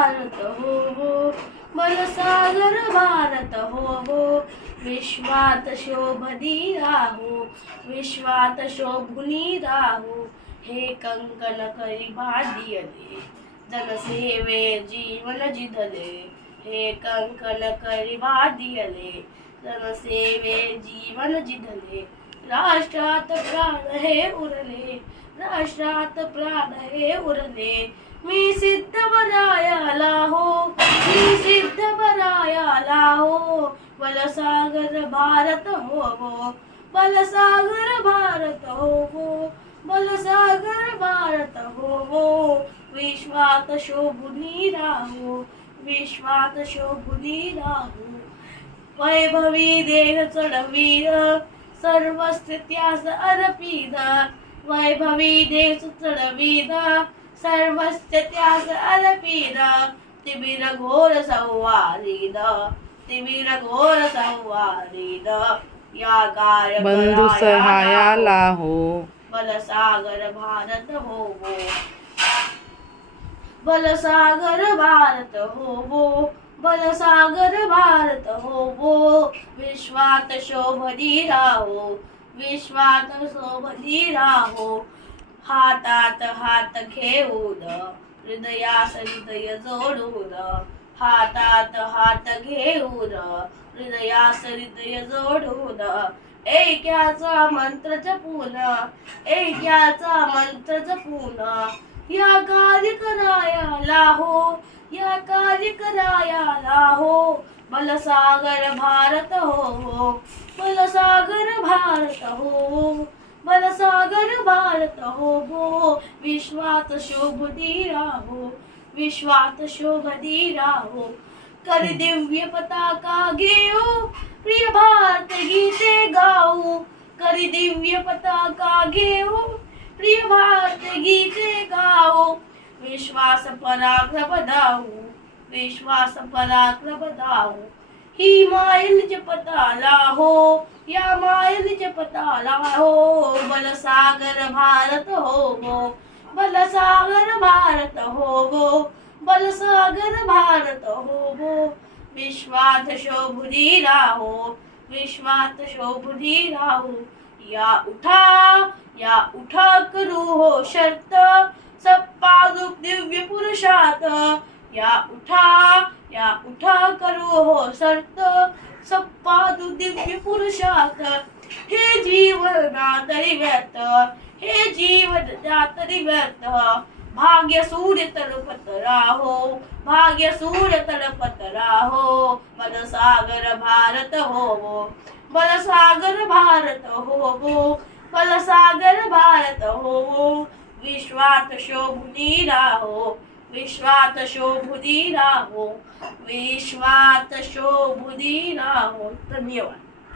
भारत हो बलसागर भारत हो विश्वात शोभनी राहो विश्वात शोभुनी राहो हे कंकण करी बांधियले जनसेवे जीवन जिधले हे कंकण करी बांधियले जनसेवे जीवन जिधले राष्ट्रात प्राण हे उरले राष्ट्रात प्राण हे उरले मी सिद्ध बरायाला हो मी सिद्ध बरायाला हो बलसागर भारत हो बलसागर भारत हो बलसागर भारत हो विश्वात शोभुनी राहो विश्वात शोभुनी राहो वैभवी देह चढवीर सर्वस्व त्यास अर्पित वैभवी देह चढवीर सर्वस्व त्यास अर्पित तिमिर घोर संवारिद तिमिर घोर संवारिद या काय बंधू सहायाला हो बलसागर भारत हो बलसागर भारत हो बलसागर भारत हो विश्वात शोभनी राहो विश्वात शोभनी राहो हातात हात घेऊन हृदयास हृदय जोडून हातात हात घेऊन हृदयास हृदय जोडून ऐक्याचा मंत्र जपून ऐक्याचा मंत्र जपून या कार्य करायला हो या कार्य करायला हो बलसागर भारत हो बलसागर भारत हो बलसागर भारत हो विश्वात शोभनी राहो विश्वात शोभनी राहो कर दिव्य पताका घेऊ प्रिय भारत गीते गाऊ कर दिव्य पताका घेऊ प्रिय भारत गीते गाऊ विश्वास पराक्रम दाऊ विश्वास पराक्रम दाऊ ही मायल जपताला हो या मायल जपताला हो बलसागर भारत हो बलसागर भारत हो बलसागर भारत हो विश्वात शोभुनी राहो विश्वात शोभुनी राहो या उठा करू हो शर्त सप्पादुक दिव्य पुरुषात या उठा करू हो शर्त सप्पादु दिव्य पुरुषात हे जीवन तरी व्यर्थ हे जीवन तरी व्यर्थ भाग्य सूर्य तळपत राहो भाग्य सूर्य तळपत राहो बलसागर भारत हो बलसागर भारत हो बलसागर भारत हो विश्वात शोभुनी राहो विश्वात शोभुनी राहो विश्वात शोभुनी राहो धन्यवाद.